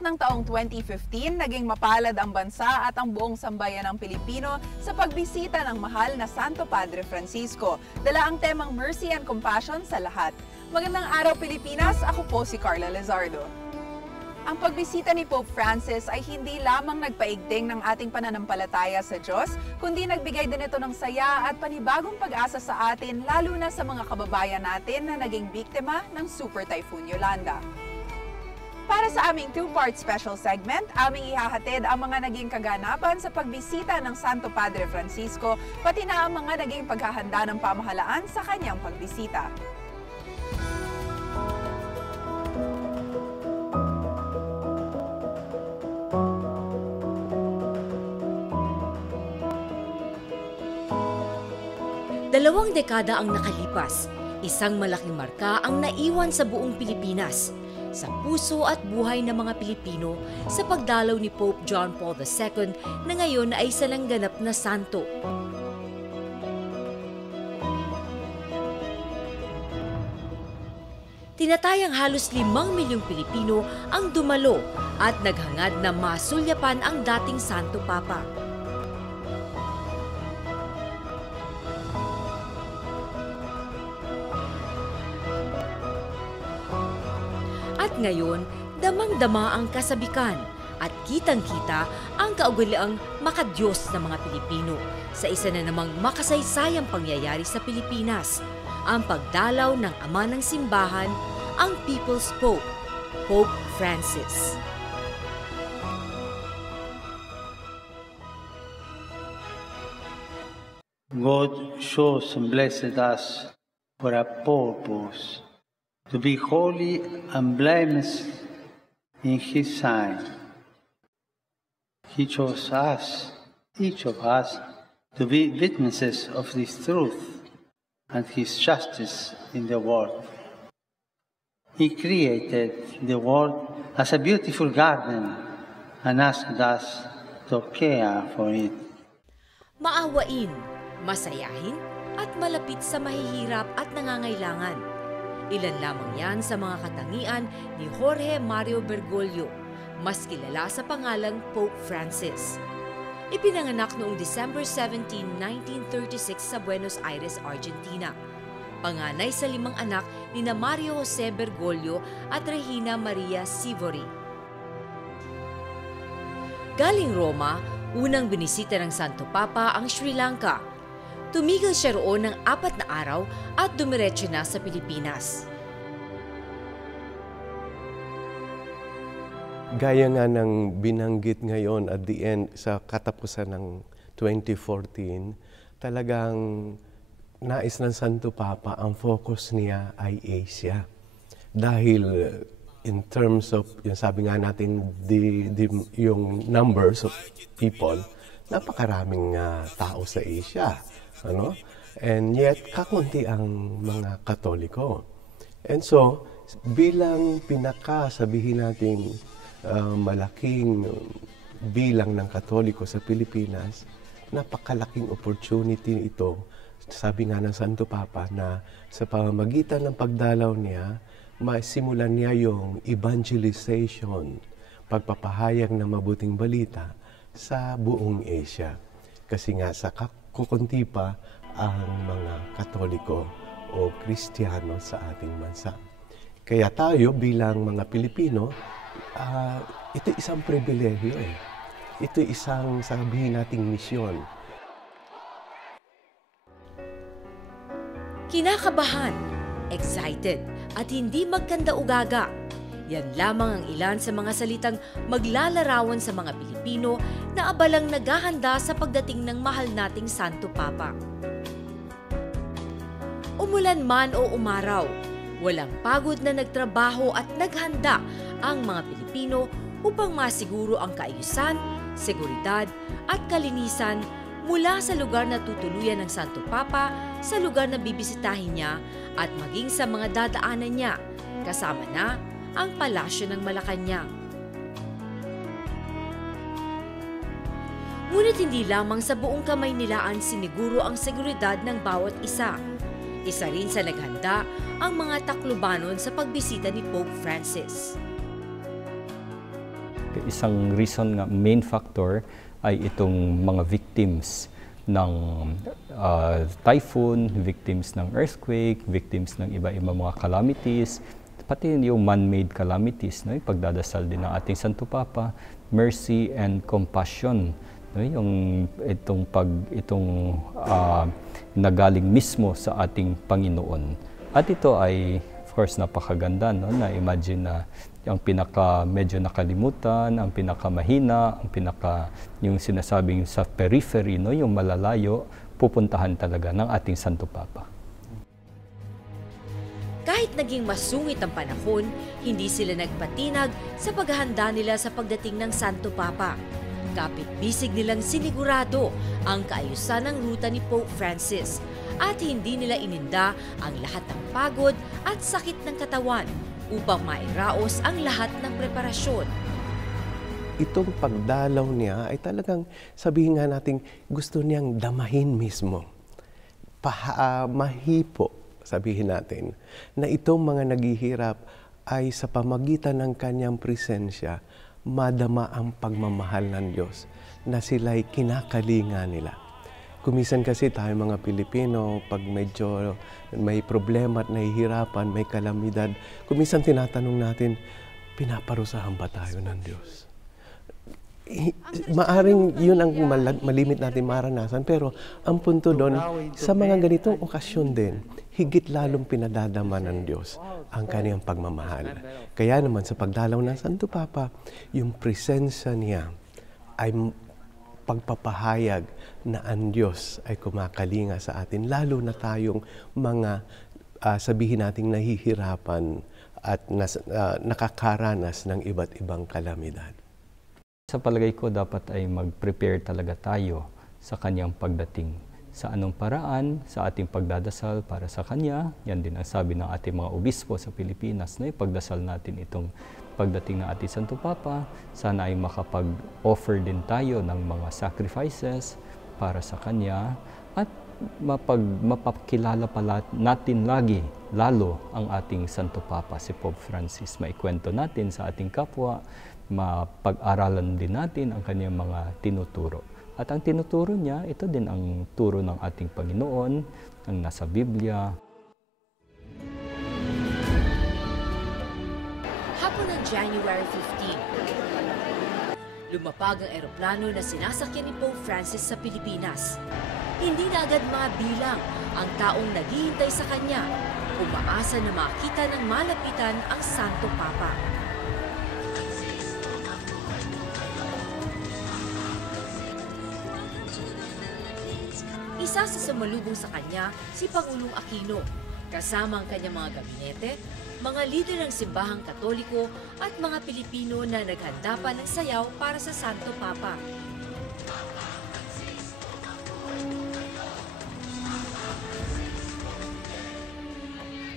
Pagpasok ng taong 2015, naging mapalad ang bansa at ang buong sambayan ng Pilipino sa pagbisita ng mahal na Santo Padre Francisco. Dala ang temang Mercy and Compassion sa lahat. Magandang araw Pilipinas, ako po si Carla Lizardo. Ang pagbisita ni Pope Francis ay hindi lamang nagpaigting ng ating pananampalataya sa Diyos, kundi nagbigay din ito ng saya at panibagong pag-asa sa atin, lalo na sa mga kababayan natin na naging biktima ng Super Typhoon Yolanda. Para sa aming two-part special segment, aming ihahatid ang mga naging kaganapan sa pagbisita ng Santo Padre Francisco, pati na ang mga naging paghahanda ng pamahalaan sa kanyang pagbisita. Dalawang dekada ang nakalipas, isang malaking marka ang naiwan sa buong Pilipinas, sa puso at buhay ng mga Pilipino sa pagdalaw ni Pope John Paul II na ngayon ay salangganap na santo. Tinatayang halos 5 milyong Pilipino ang dumalo at naghangad na masulyapan ang dating Santo Papa. At ngayon, damang-dama ang kasabikan at kitang-kita ang kaugaliang makadiyos ng mga Pilipino sa isa na namang makasaysayang pangyayari sa Pilipinas, ang pagdalaw ng ama ng simbahan, ang People's Pope, Pope Francis. God shows and blessed us for a purpose, to be holy and blameless in His sight. He chose us, each of us, to be witnesses of this truth and His justice in the world. He created the world as a beautiful garden and asked us to care for it. Maawain, masayahin, at malapit sa mahihirap at nangangailangan. Ilan lamang yan sa mga katangian ni Jorge Mario Bergoglio, mas kilala sa pangalang Pope Francis. Ipinanganak noong December 17, 1936 sa Buenos Aires, Argentina. Panganay sa 5 anak ni Mario Jose Bergoglio at Regina Maria Sivori. Galing Roma, unang binisita ng Santo Papa ang Sri Lanka. Tumigil siya roon ng 4 na araw at dumiretso na sa Pilipinas. Gaya nga ng binanggit ngayon at the end sa katapusan ng 2014, talagang nais ng Santo Papa ang focus niya ay Asia. Dahil in terms of, yung sabi nga natin, yung numbers of people, napakaraming tao sa Asia. Ano? And yet, kakunti ang mga Katoliko. And so, bilang sabihin natin, malaking bilang ng Katoliko sa Pilipinas, napakalaking opportunity ito, sabi nga ng Santo Papa, na sa pamamagitan ng pagdalaw niya, masimulan niya yung evangelization, pagpapahayag ng mabuting balita sa buong Asia. Kasi nga sa kukunti pa ang mga Katoliko o Kristiyano sa ating bansa. Kaya tayo bilang mga Pilipino, ito isang pribilehiyo eh. Ito isang sabihin nating misyon. Kinakabahan, excited, at hindi magkanda-ugaga. Yan lamang ang ilan sa mga salitang maglalarawan sa mga Pilipino na abalang naghahanda sa pagdating ng mahal nating Santo Papa. Umulan man o umaraw, walang pagod na nagtrabaho at naghanda ang mga Pilipino upang masiguro ang kaayusan, seguridad at kalinisan mula sa lugar na tutuluyan ng Santo Papa sa lugar na bibisitahin niya at maging sa mga dadaanan niya, kasama na ang palasyo ng Malacanang. Ngunit hindi lamang sa buong kamay nilaan siniguro ang seguridad ng bawat isa. Isa rin sa naghanda ang mga Taclobanon sa pagbisita ni Pope Francis. isang reason nga, main factor ay itong mga victims ng typhoon, victims ng earthquake, victims ng iba-iba mga calamities, pati yung man-made calamities, no? Pagdadasal din ng ating Santo Papa, mercy and compassion, no? Yung itong nagaling mismo sa ating Panginoon. At ito ay, of course, napakaganda, no? Na imagine na ang medyo nakalimutan, ang pinakamahina, yung sinasabing sa periphery, no? Yung malalayo, pupuntahan talaga ng ating Santo Papa. Kahit naging masungit ang panahon, hindi sila nagpatinag sa paghahanda nila sa pagdating ng Santo Papa. Kapit-bisig nilang sinigurado ang kaayusan ng ruta ni Pope Francis at hindi nila ininda ang lahat ng pagod at sakit ng katawan upang mairaos ang lahat ng preparasyon. Itong pagdalaw niya ay talagang sabihin nga natin gusto niyang damahin mismo. Mahipo, sabihin natin, na itong mga naghihirap ay sa pamagitan ng kanyang presensya, madama ang pagmamahal ng Diyos na sila'y kinakalinga nila. Kumisan kasi tayo mga Pilipino, pag medyo may problema at nahihirapan, may kalamidad, kumisan tinatanong natin, pinaparusahan ba tayo ng Diyos? Maaring yun ang malimit natin maranasan, pero ang punto doon, sa mga ganitong okasyon din, higit lalong pinadadama ng Diyos ang kaniyang pagmamahal. Kaya naman sa pagdalaw ng Santo Papa, yung presensya niya ay pagpapahayag na ang Diyos ay kumakalinga sa atin, lalo na tayong mga sabihin nating nahihirapan at nakakaranas ng iba't ibang kalamidad. Sa palagay ko, dapat ay mag-prepare talaga tayo sa kanyang pagdating. Sa anong paraan, sa ating pagdadasal para sa kanya, yan din ang sabi ng ating mga obispo sa Pilipinas, na ipagdasal natin itong pagdating ng ating Santo Papa. Sana ay makapag-offer din tayo ng mga sacrifices para sa kanya at mapakilala pala natin lalo ang ating Santo Papa, si Pope Francis. Maikwento natin sa ating kapwa, mapag-aralan din natin ang kanyang mga tinuturo. At ang tinuturo niya, ito din ang turo ng ating Panginoon, ang nasa Biblia. Hapon ng January 15, lumapag ang eroplano na sinasakyan ni Pope Francis sa Pilipinas. Hindi na agad mabilang ang taong naghihintay sa kanya, umaasa na makita ng malapitan ang Santo Papa. Isa sa sumalubong sa kanya si Pangulong Aquino, kasama ang kanyang mga gabinete, mga lider ng simbahang Katoliko at mga Pilipino na naghanda pa ng sayaw para sa Santo Papa.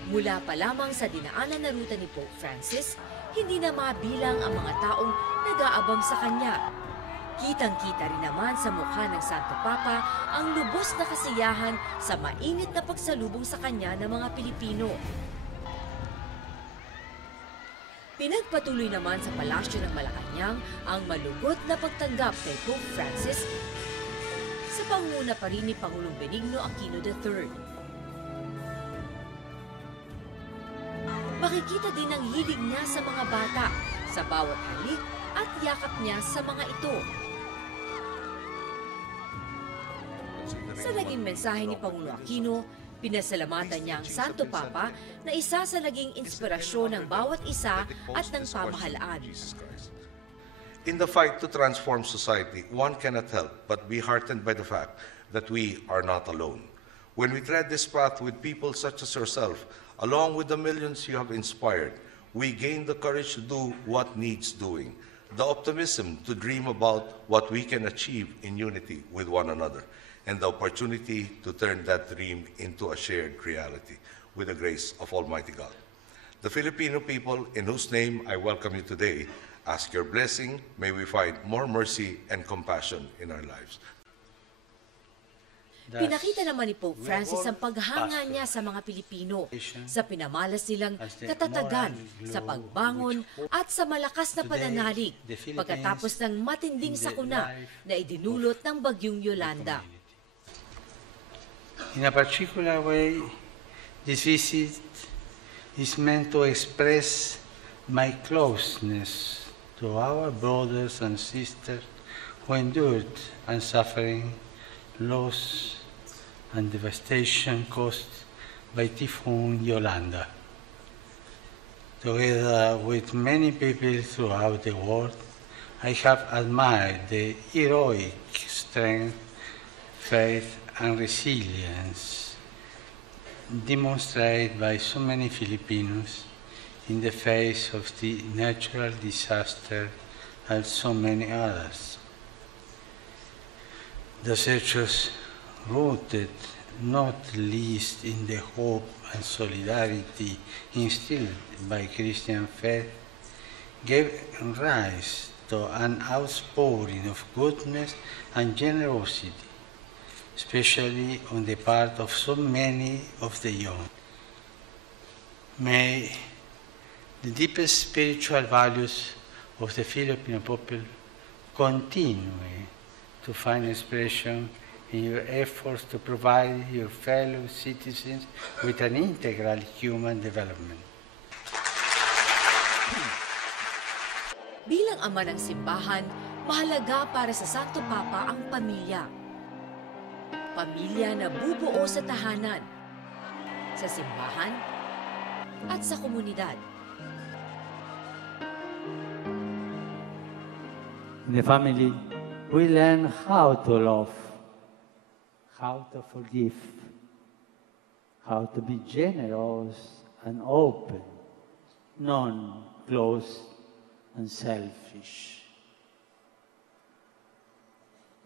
Mula pa lamang sa dinaanan na ruta ni Pope Francis, hindi na mabilang ang mga taong nag-aabang sa kanya. Kitang-kita rin naman sa mukha ng Santo Papa ang lubos na kasiyahan sa mainit na pagsalubong sa kanya ng mga Pilipino. Pinagpatuloy naman sa palasyo ng Malacanang ang malugod na pagtanggap kay Pope Francis sa pangunguna pa rin ni Pangulong Benigno Aquino III. Makikita din ang hilig niya sa mga bata sa bawat halik at yakap niya sa mga ito. Sa naging mensahe ni Pangulo Aquino, pinasalamatan niya ang Santo Papa na isa sa naging inspirasyon ng bawat isa at ng pamahalaan. In the fight to transform society, one cannot help but be heartened by the fact that we are not alone. When we tread this path with people such as yourself, along with the millions you have inspired, we gain the courage to do what needs doing, the optimism to dream about what we can achieve in unity with one another, and the opportunity to turn that dream into a shared reality with the grace of Almighty God. The Filipino people, in whose name I welcome you today, ask your blessing. May we find more mercy and compassion in our lives. Pinakita naman ni Pope Francis ang paghanga niya sa mga Pilipino sa pinamalas nilang katatagan sa pagbangon at sa malakas na pananalig pagkatapos ng matinding sakuna na idinulot ng Bagyong Yolanda. In a particular way, this visit is meant to express my closeness to our brothers and sisters who endured and suffering, loss, and devastation caused by Typhoon Yolanda. Together with many people throughout the world, I have admired the heroic strength, faith, and resilience demonstrated by so many Filipinos in the face of the natural disaster and so many others. The searchers rooted not least in the hope and solidarity instilled by Christian faith, gave rise to an outpouring of goodness and generosity, especially on the part of so many of the young. May the deepest spiritual values of the Filipino people continue to find expression in your efforts to provide your fellow citizens with an integral human development. Bilang ama ng simbahan, mahalaga para sa Santo Papa ang pamilya. Pamilya na bubuo sa tahanan, sa simbahan, at sa komunidad. In the family, we learn how to love, how to forgive, how to be generous and open, non-closed and selfish.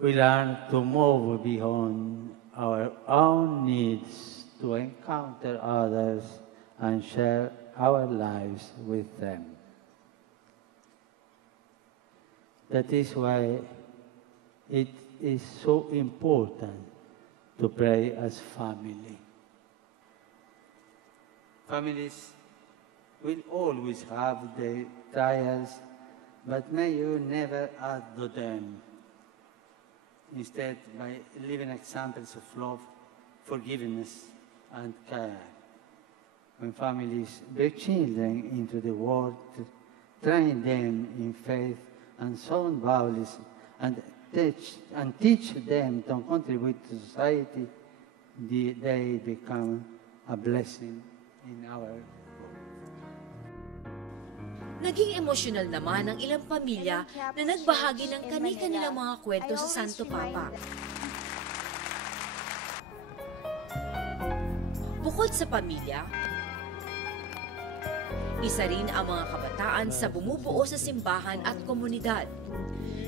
We learn to move beyond our own needs to encounter others and share our lives with them. That is why it is so important to pray as family. Families will always have their trials, but may you never add to them. Instead, by living examples of love, forgiveness, and care. When families bring children into the world, train them in faith and sound values, and teach them to contribute to society, they become a blessing in our world. Naging emosyonal naman ang ilang pamilya na nagbahagi ng kani-kanilang mga kwento sa Santo Papa. Bukod sa pamilya, isa rin ang mga kabataan sa bumubuo sa simbahan at komunidad.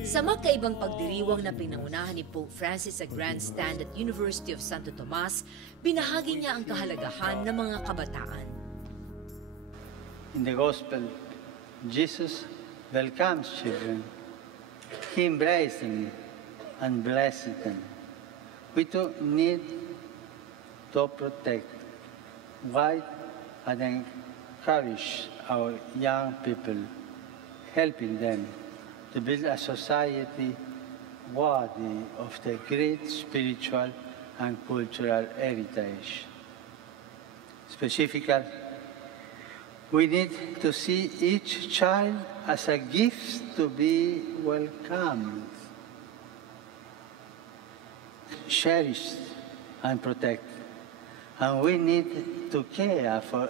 Sa magkaibang pagdiriwang na pinangunahan ni Pope Francis sa grandstand at University of Santo Tomas, binahagi niya ang kahalagahan ng mga kabataan. In the Gospel, Jesus welcomes children. He embraces them and blesses them. We too need to protect, guide, and encourage our young people, helping them to build a society worthy of the great spiritual and cultural heritage. Specifically, we need to see each child as a gift to be welcomed, cherished, and protected. And we need to care for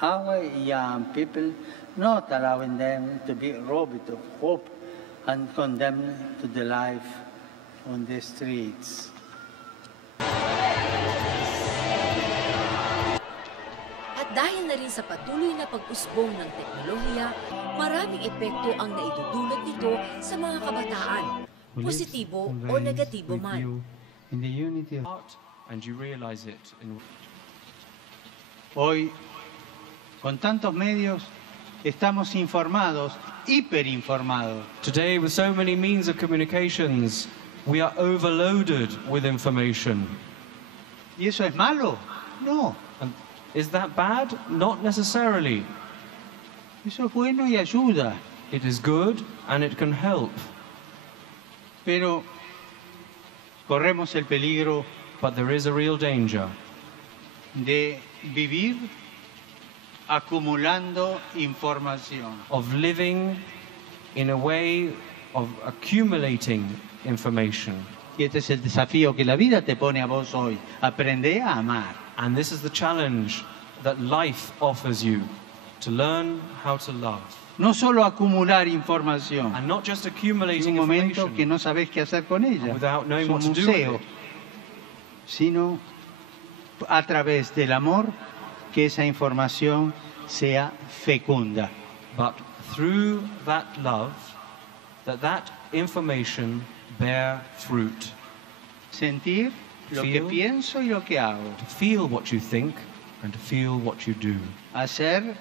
our young people, not allowing them to be robbed of hope and condemned to the life on the streets. At dahil na rin sa patuloy na pag-usbong ng teknolohiya, maraming epekto ang naidudulot nito sa mga kabataan, positibo o negatibo man. In the unity of and you realize it in... Hoy, con tantos medios, estamos informados, hiperinformados. Today, with so many means of communications, we are overloaded with information. ¿Y eso es malo? No. And is that bad? Not necessarily. Eso es bueno y ayuda. It is good and it can help. Pero corremos el peligro But there is a real danger de vivir acumulando información. of living in a way of accumulating information. Y este es el desafío que la vida te pone a vos hoy. Aprende a amar. And this is the challenge that life offers you, to learn how to love. No solo acumular información. And not just En accumulating un momento information que no sabes qué hacer con ella. without knowing Es un what to do with museo. it, Sino a través del amor que esa información sea fecunda. but through that love, that information bear fruit. Sentir lo que Feel. pienso y lo que hago. To feel what you think and to feel what you do. Hacer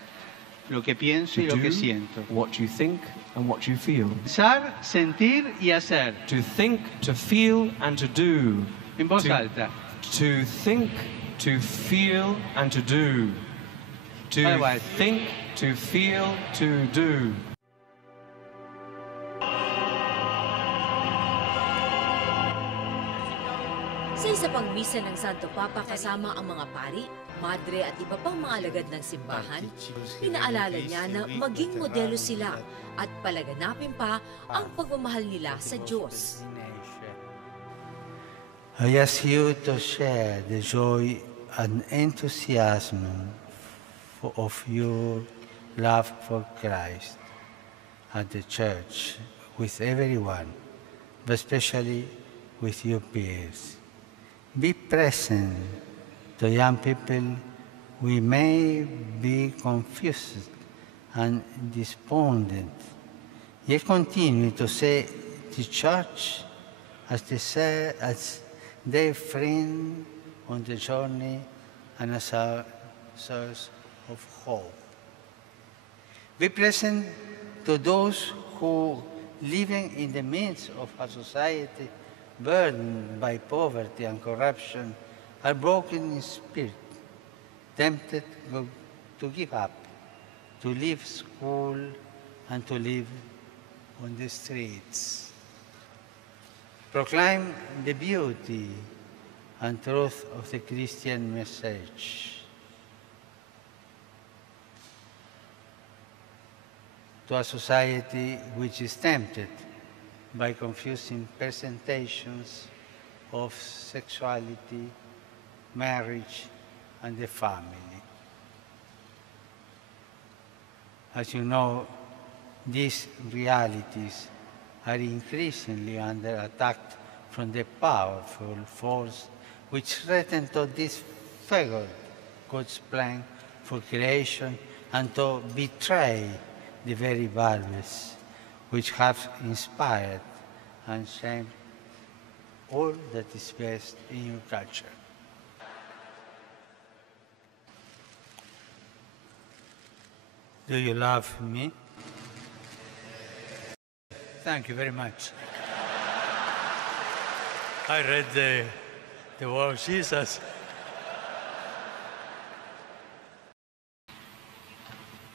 lo que pienso To y lo que do siento. what you think and what you feel. Pensar, sentir y hacer. To think, to feel, and to do. En voz To- alta. To think, to feel, and to do. To Otherwise. think, to feel, to do. Sa isa pang misa ng Santo Papa kasama ang mga pari, madre at iba pang mga alagad ng simbahan, pinaalala niya na maging modelo sila at palaganapin pa ang pagmamahal nila sa Diyos. I ask you to share the joy and enthusiasm of your love for Christ and the Church with everyone, but especially with your peers. Be present to young people. We may be confused and despondent, yet continue to see the Church as their friend on the journey and as a source of hope. Be present to those who, living in the midst of a society burdened by poverty and corruption, are broken in spirit, tempted to give up, to leave school, and to live on the streets. Proclaim the beauty and truth of the Christian message. To a society which is tempted by confusing presentations of sexuality, marriage, and the family. As you know, these realities are increasingly under attack from the powerful force which threaten to disfigure God's plan for creation and to betray the very values which have inspired and shaped all that is best in your culture. Do you love me? Thank you very much. I read the word Jesus.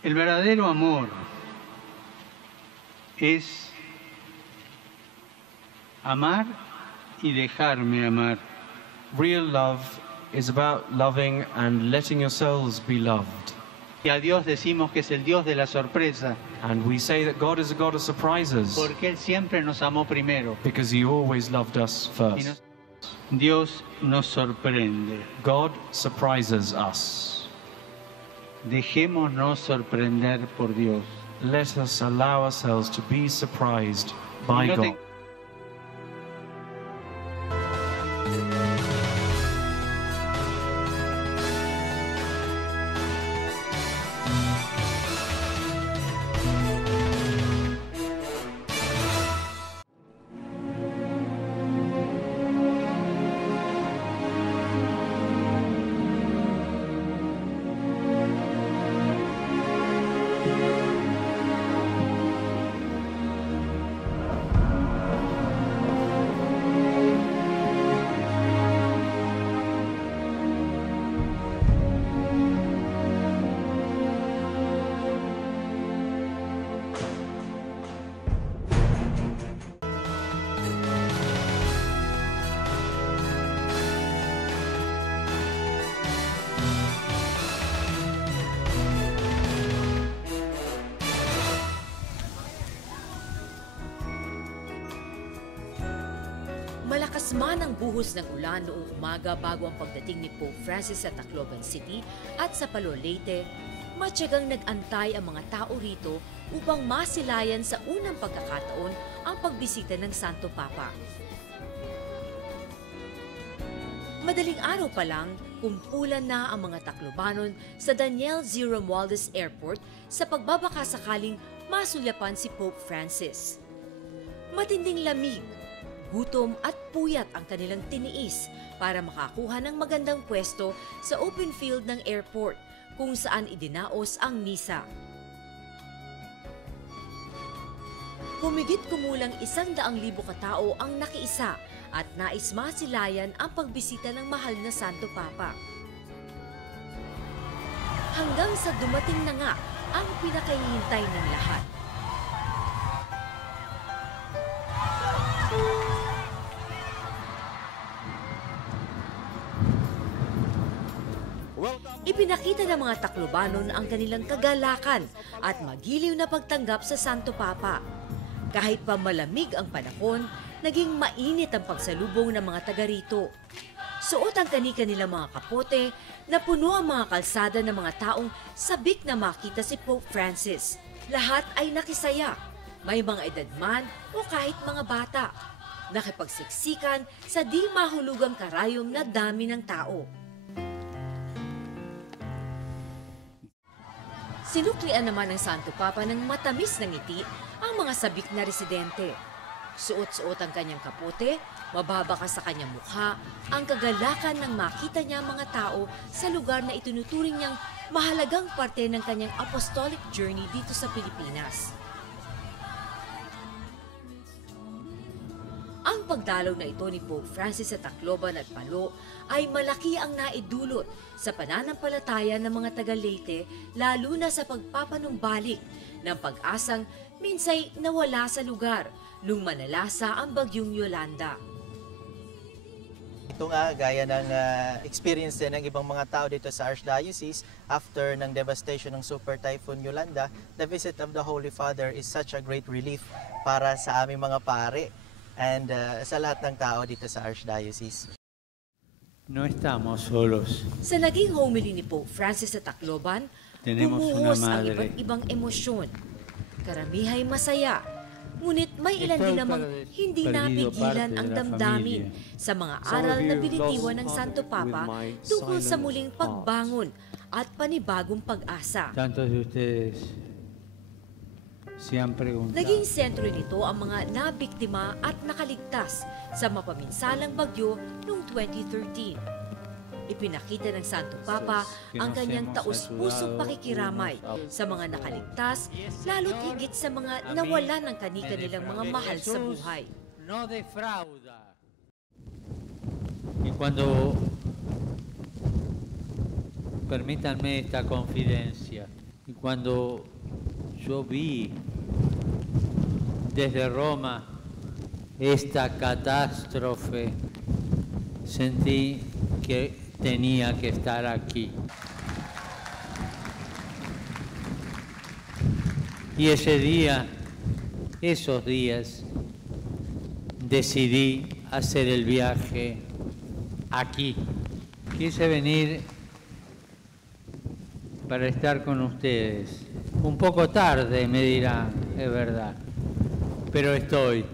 El verdadero amor es amar y dejarme amar. Real love is about loving and letting yourselves be loved. Y a Dios decimos que es el Dios de la sorpresa, And we say that God is a God of surprises porque Él siempre nos amó primero. because He always loved us Y first. Dios nos sorprende. God surprises us. Dejémonos sorprender por Dios. Let us allow ourselves to be surprised by No te- God. Malakas man ang buhos ng ulan noong umaga bago ang pagdating ni Pope Francis sa Tacloban City at sa Palo Leyte, matyagang nag-antay ang mga tao rito upang masilayan sa unang pagkakataon ang pagbisita ng Santo Papa. Madaling araw pa lang, kumpulan na ang mga Taclobanon sa Daniel Z. Romualdez Airport sa pagbabaka sakaling masulyapan si Pope Francis. Matinding lamig, gutom at puyat ang kanilang tiniis para makakuha ng magandang pwesto sa open field ng airport kung saan idinaos ang misa. Humigit kumulang 100,000 katao ang nakiisa at nais masilayan ang pagbisita ng mahal na Santo Papa. Hanggang sa dumating na nga ang pinakahihintay ng lahat. Ipinakita ng mga Taclobanon ang kanilang kagalakan at magiliw na pagtanggap sa Santo Papa. Kahit pa malamig ang panahon, naging mainit ang pagsalubong ng mga taga rito. Suot ang kani-kanilang mga kapote na puno ang mga kalsada ng mga taong sabik na makita si Pope Francis. Lahat ay nakisaya, may mga edad man o kahit mga bata. Nakipagsiksikan sa di mahulugang karayom na dami ng tao. Sinuklian naman ng Santo Papa ng matamis na ngiti ang mga sabik na residente. Suot-suot ang kanyang kapote, mababaka sa kanyang mukha, ang kagalakan ng makita niya mga tao sa lugar na itinuturing niyang mahalagang parte ng kanyang apostolic journey dito sa Pilipinas. Ang pagdalaw na ito ni Pope Francis sa Tacloban at Palo ay malaki ang naidulot sa pananampalataya ng mga taga-Leyte, lalo na sa pagpapanumbalik ng pag-asang minsay nawala sa lugar nung manalasa ang bagyong Yolanda. Ito nga, gaya ng experience din ng ibang mga tao dito sa Archdiocese after ng devastation ng Super Typhoon Yolanda, the visit of the Holy Father is such a great relief para sa aming mga pare and sa lahat ng tao dito sa Archdiocese. No estamos solos. Sa naging homily ni Pope Francis sa Tacloban, bumuhos ang iba't ibang emosyon. Karamihay masaya, ngunit may ilan din namang hindi napigilan ang damdamin sa mga aral na binitiwan ng Santo Papa tungkol sa muling pagbangon at panibagong pag-asa. Tantos de ustedes Naging sentro nito ang mga nabiktima at nakaligtas sa mapaminsalang bagyo noong 2013. Ipinakita ng Santo Papa ang kanyang taus-pusong pakikiramay sa mga nakaligtas, lalo't higit sa mga nawalan ng kani-kanilang mga mahal sa buhay. Y cuando permítanme esta confidencia, y cuando yo vi desde Roma esta catástrofe, sentí que tenía que estar aquí. Y ese día, esos días, decidí hacer el viaje aquí. Quise venir para estar con ustedes. Un poco tarde, me dirán, es verdad, pero estoy.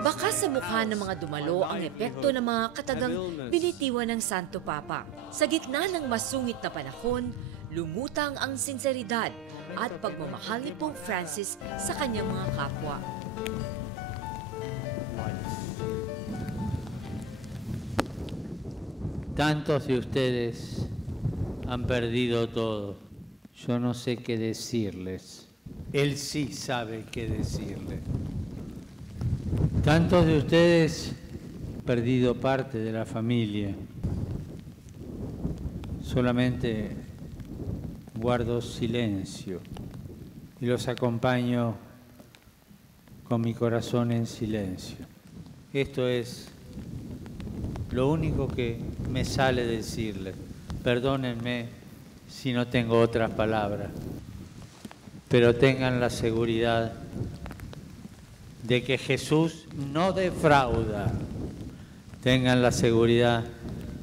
Baka sa mukha ng mga dumalo ang epekto ng mga katagang binitiwan ng Santo Papa. Sa gitna ng masungit na panahon, lumutang ang sinseridad at pagmamahal ni Pope Francis sa kanyang mga kapwa. Tantos de ustedes han perdido todo. Yo no sé qué decirles. Él sí sabe qué decirles. Tantos de ustedes han perdido parte de la familia. Solamente guardo silencio y los acompaño con mi corazón en silencio. Esto es lo único que me sale decirles. Perdónenme si no tengo otras palabras, pero tengan la seguridad de que Jesús no defrauda. Tengan la seguridad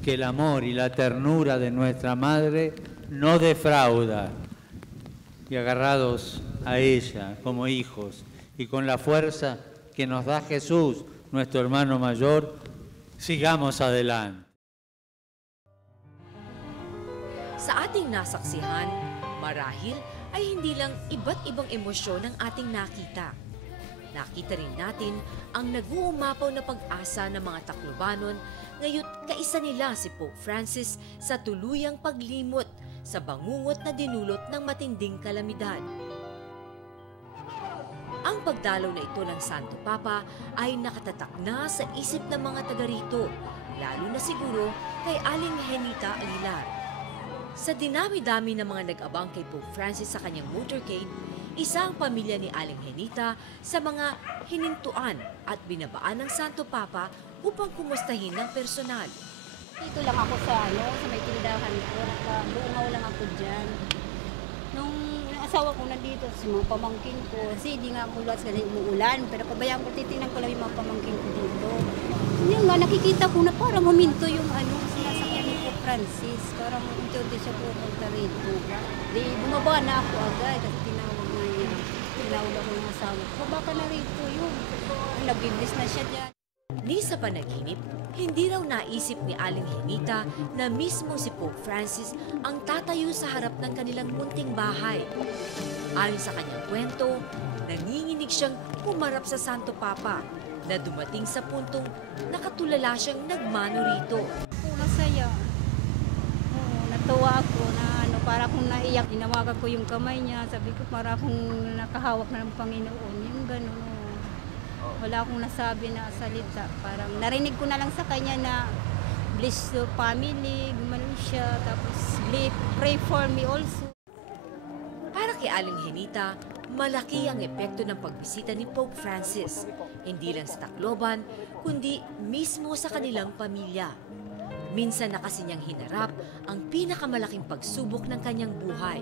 que el amor y la ternura de nuestra Madre no defrauda. Y agarrados a ella como hijos y con la fuerza que nos da Jesús, nuestro hermano mayor, sigamos adelante. Sa ating nasaksihan, marahil ay hindi lang iba't ibang emosyon ang ating nakita. Nakita rin natin ang nag-uumapaw na pag-asa ng mga Taclobanon ngayon kaisa nila si Pope Francis sa tuluyang paglimot sa bangungot na dinulot ng matinding kalamidad. Ang pagdalaw na ito ng Santo Papa ay nakatatak na sa isip ng mga taga rito, lalo na siguro kay Aling Henita Aguilar. Sa dinami-dami ng mga nag-abang kay Pope Francis sa kanyang motorcade, isa ang pamilya ni Aling Henita sa mga hinintuan at binabaan ng Santo Papa upang kumustahin ng personal. Dito lang ako sa may tindahan ko. Buungaw lang ako dyan. Nung asawa ko nandito, si mga pamangkin ko, kasi hindi nga mulat kasi umuulan, pero pabayaan ko, titingnan ko lang yung mga pamangkin ko dito. Yung nga, nakikita ko na parang huminto yung sinasakyan ni Pope Francis. Parang unti-unti siya pupunta rito. Di, bumaba na ako agad kasi tinawag ako ng asawa ko. Baka na rito yun. Nag-iblis na siya dyan. Ni sa panaginip, hindi raw naisip ni Aling Henita na mismo si Pope Francis ang tatayo sa harap ng kanilang munting bahay. Ayon sa kanyang kwento, nanginginig siyang humarap sa Santo Papa na dumating sa puntong nakatulala siyang nagmano rito. Masaya. Natuwa ako na para akong naiyak. Inawagan ko yung kamay niya. Sabi ko para akong nakahawak na ng Panginoon. Yung gano'n. Wala akong nasabi na salita. Parang narinig ko na lang sa kanya na bless the family, gumanon siya, tapos pray for me also. Para kay Aling Henita, malaki ang epekto ng pagbisita ni Pope Francis, hindi lang sa Tacloban, kundi mismo sa kanilang pamilya. Minsan na kasi niyang hinarap ang pinakamalaking pagsubok ng kanyang buhay.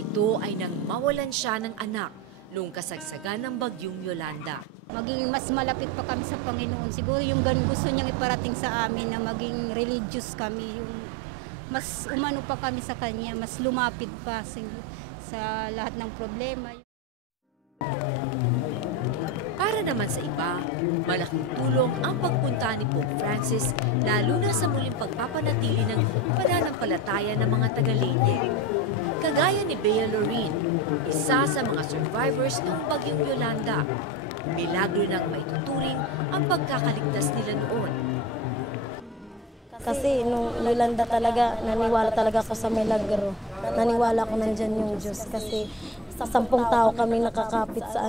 Ito ay nang mawalan siya ng anak noong kasagsagan ng bagyong Yolanda. Maging mas malapit pa kami sa Panginoon. Siguro yung ganun gusto niyang iparating sa amin na maging religious kami. Yung mas umano pa kami sa Kanya, mas lumapit pa sa lahat ng problema. Para naman sa iba, malaking tulong ang pagpunta ni Pope Francis lalo na sa muling pagpapanatili ng pananampalataya ng mga taga-Leyte. Kagaya ni Bea Lorene, isa sa mga survivors ng bagyong Yolanda. Milagro nang maituturing ang pagkakaligtas nila noon. Kasi nung Yolanda talaga, naniwala talaga ako sa milagro. Naniwala ko nandyan yung Diyos kasi sa 10 tao kami nakakapit sa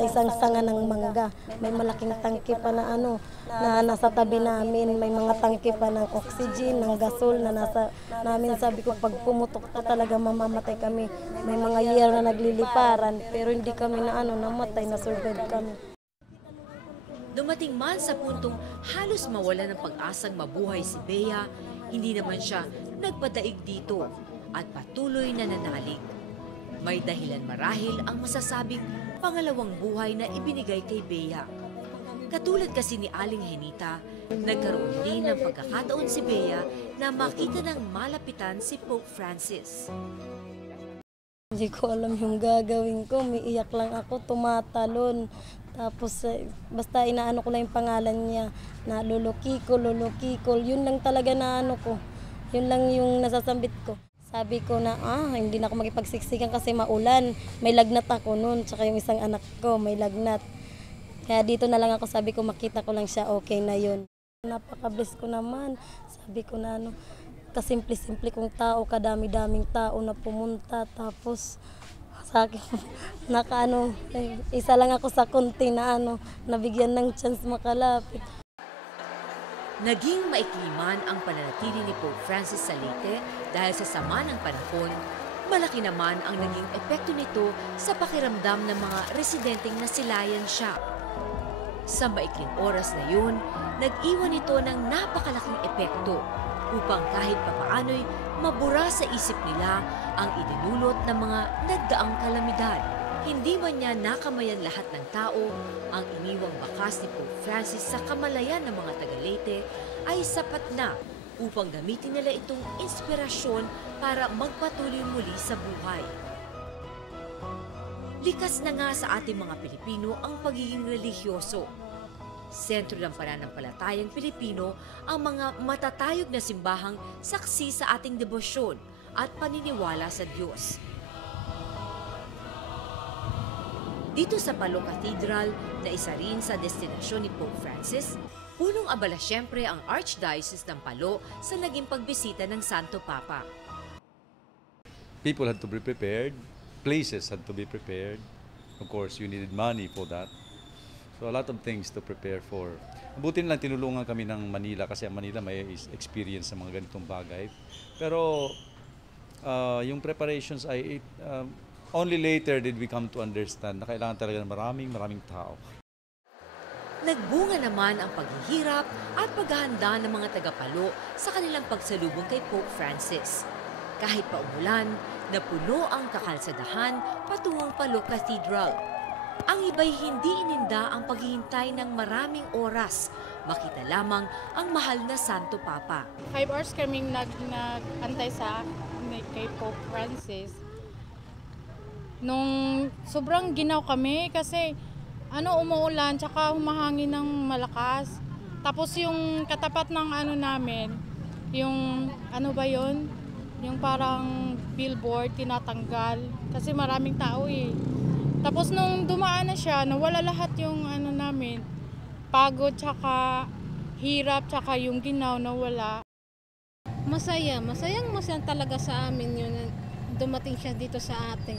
isang sanga ng mangga. May malaking tangke pa na na nasa tabi namin. May mga tangke pa ng oxygen, ng gasol na nasa namin. Sabi ko, pag pumutok to talaga mamamatay kami. May mga year na nagliliparan, pero hindi kami namatay, na-survive kami. Dumating man sa puntong halos mawala ng pag-asang mabuhay si Bea, hindi naman siya nagpadaig dito at patuloy na nanalig. May dahilan marahil ang masasabing pangalawang buhay na ibinigay kay Bea. Katulad kasi ni Aling Henita, nagkaroon din ng pagkakataon si Bea na makita ng malapitan si Pope Francis. Hindi ko alam yung gagawin ko, umiiyak lang ako, tumatalon. Tapos basta inaano ko lang yung pangalan niya na Lolo Kiko, yun lang talaga na ko. Yun lang yung nasasambit ko. Sabi ko na hindi na ako makipagsiksikan kasi maulan. May lagnat ako noon, tsaka yung isang anak ko may lagnat. Kaya dito na lang ako, sabi ko makita ko lang siya, okay na yun. Napaka-bless ko naman. Sabi ko na kasimple-simple kong tao, kadami-daming tao na pumunta. Tapos sa akin, isa lang ako sa konti na nabigyan ng chance makalapit. Naging maikli man ang pananatili ni Pope Francis sa Leyte dahil sa sama ng panahon, malaki naman ang naging epekto nito sa pakiramdam ng mga residenteng nasilayan siya. Sa maikling oras na yun, nag-iwan ito ng napakalaking epekto upang kahit papaano'y mabura sa isip nila ang idinulot ng mga nagdaang kalamidad. Hindi man niya nakamayan lahat ng tao, ang iniwang bakas ni Pope Francis sa kamalayan ng mga taga-Leyte ay sapat na upang gamitin nila itong inspirasyon para magpatuloy muli sa buhay. Likas na nga sa ating mga Pilipino ang pagiging relihiyoso. Sentro ng pananampalatayang Pilipino ang mga matatayog na simbahang saksi sa ating debosyon at paniniwala sa Diyos. Dito sa Palo Cathedral, na isa rin sa destinasyon ni Pope Francis, punong abala siyempre ang Archdiocese ng Palo sa naging pagbisita ng Santo Papa. People had to be prepared, places had to be prepared. Of course, you needed money for that. So a lot of things to prepare for. Mabuti lang tinulungan kami ng Manila kasi ang Manila may experience sa mga ganitong bagay. Pero yung preparations ay only later did we come to understand na kailangan talaga ng maraming tao. Nagbunga naman ang paghihirap at paghahanda ng mga taga-Palo sa kanilang pagsalubong kay Pope Francis. Kahit pa umulan, napuno ang kakalsadahan patungong Palo Cathedral. Ang iba'y hindi ininda ang paghihintay ng maraming oras. Makita lamang ang mahal na Santo Papa. 5 hours kaming nag-antay sa kay Pope Francis. Nung sobrang ginaw kami kasi umuulan tsaka humahangin ng malakas. Tapos yung katapat ng namin, yung yung parang billboard tinatanggal kasi maraming tao eh. Tapos nung dumaan na siya, nawala lahat yung namin, pagod tsaka hirap tsaka yung ginaw nawala. Masayang talaga sa amin yun dumating siya dito sa atin.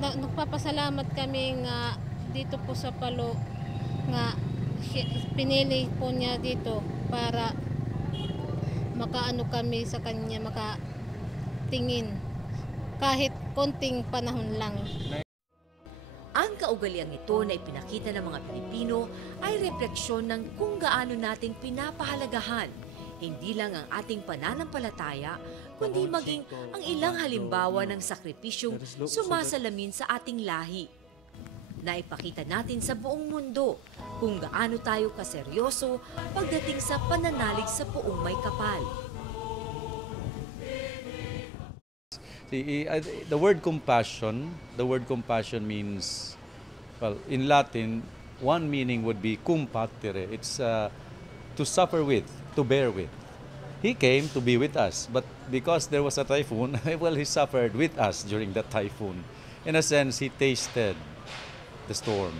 Nagpapasalamat kami nga dito po sa Palo nga pinili po niya dito para makaano kami sa kanya, makatingin kahit konting panahon lang. Ang kaugaliang ito na ipinakita ng mga Pilipino ay refleksyon ng kung gaano nating pinapahalagahan hindi lang ang ating pananampalataya, kundi maging ang ilang halimbawa ng sakripisyong sumasalamin sa ating lahi. Naipakita natin sa buong mundo kung gaano tayo kaseryoso pagdating sa pananalig sa Poong May Kapal. The word compassion means, well, in Latin, one meaning would be cum patire. It's to suffer with, to bear with. He came to be with us, but because there was a typhoon, well, he suffered with us during that typhoon. In a sense, he tasted the storm.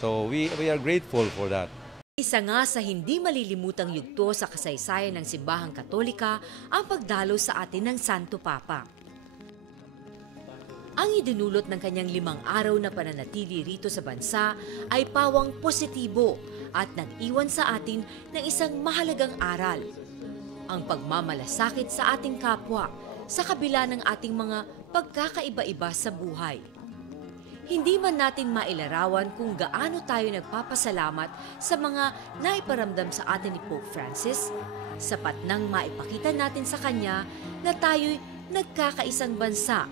So we are grateful for that. Isa nga sa hindi malilimutang yugto sa kasaysayan ng Simbahang Katolika ang pagdalo sa atin ng Santo Papa. Ang idinulot ng kanyang 5 araw na pananatili rito sa bansa ay pawang positibo at nag-iwan sa atin ng isang mahalagang aral. Ang pagmamalasakit sa ating kapwa sa kabila ng ating mga pagkakaiba-iba sa buhay. Hindi man natin mailarawan kung gaano tayo nagpapasalamat sa mga naiparamdam sa atin ni Pope Francis, sapat nang maipakita natin sa kanya na tayo'y nagkakaisang bansa,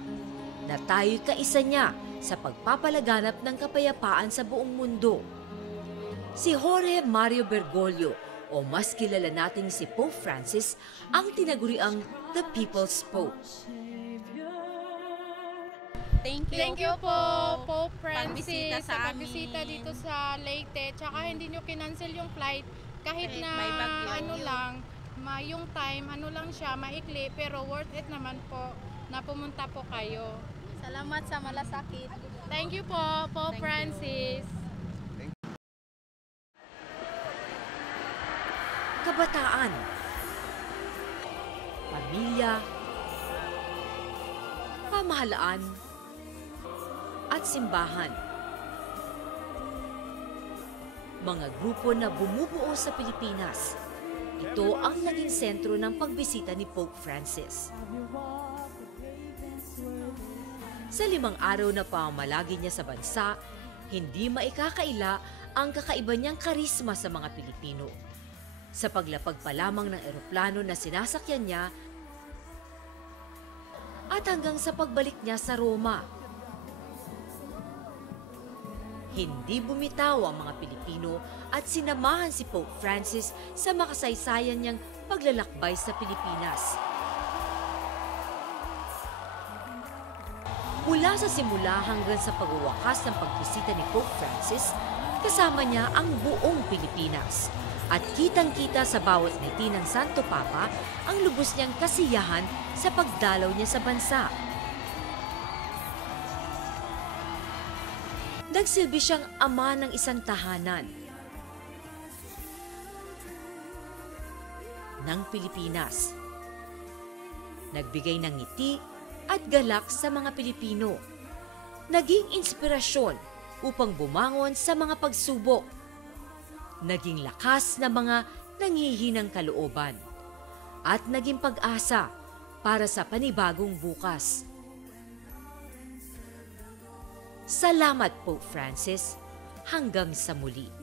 na tayo'y kaisa niya sa pagpapalaganap ng kapayapaan sa buong mundo. Si Jorge Mario Bergoglio, o mas kilala nating si Pope Francis, ang tinaguriang The People's Pope. Thank you po, Pope Francis, sa pagbisita dito sa Leyte. Tsaka hindi nyo kinancel yung flight kahit na yung time, lang siya, maikli, pero worth it naman po na pumunta po kayo. Salamat sa malasakit. Thank you po, Pope Francis. Kabataan, pamilya, pamahalaan, at simbahan. Mga grupo na bumubuo sa Pilipinas. Ito ang naging sentro ng pagbisita ni Pope Francis. Sa 5 araw na pamamalagi niya sa bansa, hindi maikakaila ang kakaiba niyang karisma sa mga Pilipino. Sa paglapag pa lamang ng eroplano na sinasakyan niya at hanggang sa pagbalik niya sa Roma. Hindi bumitaw ang mga Pilipino at sinamahan si Pope Francis sa makasaysayan niyang paglalakbay sa Pilipinas. Mula sa simula hanggang sa pagwawakas ng pagbisita ni Pope Francis, kasama niya ang buong Pilipinas. At kitang-kita sa bawat ngiti ng Santo Papa ang lubos niyang kasiyahan sa pagdalaw niya sa bansa. Nagsilbi siyang ama ng isang tahanan ng Pilipinas. Nagbigay ng ngiti at galak sa mga Pilipino. Naging inspirasyon upang bumangon sa mga pagsubok. Naging lakas ng mga nanghihinang kalooban. At naging pag-asa para sa panibagong bukas. Salamat, Pope Francis. Hanggang sa muli.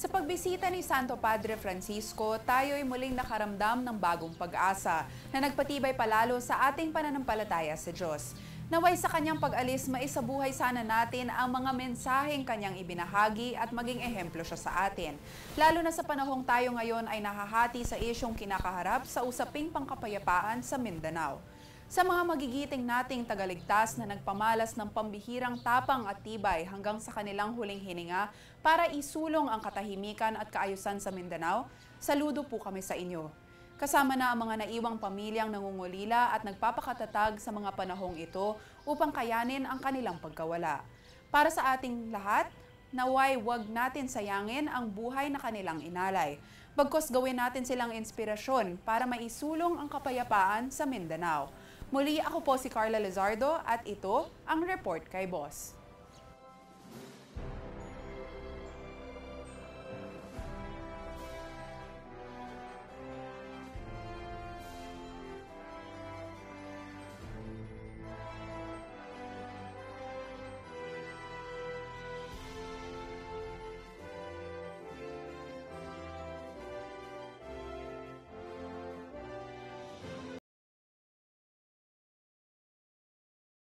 Sa pagbisita ni Santo Padre Francisco, tayo'y muling nakaramdam ng bagong pag-asa na nagpatibay palalo sa ating pananampalataya sa Diyos. Naway sa kanyang pag-alis, maisabuhay sana natin ang mga mensaheng kanyang ibinahagi at maging ehemplo siya sa atin. Lalo na sa panahong tayo ngayon ay nahahati sa isyong kinakaharap sa usaping pangkapayapaan sa Mindanao. Sa mga magigiting nating tagaligtas na nagpamalas ng pambihirang tapang at tibay hanggang sa kanilang huling hininga para isulong ang katahimikan at kaayusan sa Mindanao, saludo po kami sa inyo. Kasama na ang mga naiwang pamilyang nangungulila at nagpapakatatag sa mga panahong ito upang kayanin ang kanilang pagkawala. Para sa ating lahat, naway wag natin sayangin ang buhay na kanilang inalay. Bagkus gawin natin silang inspirasyon para maisulong ang kapayapaan sa Mindanao. Muli ako po si Carla Lizardo at ito ang Report kay Boss.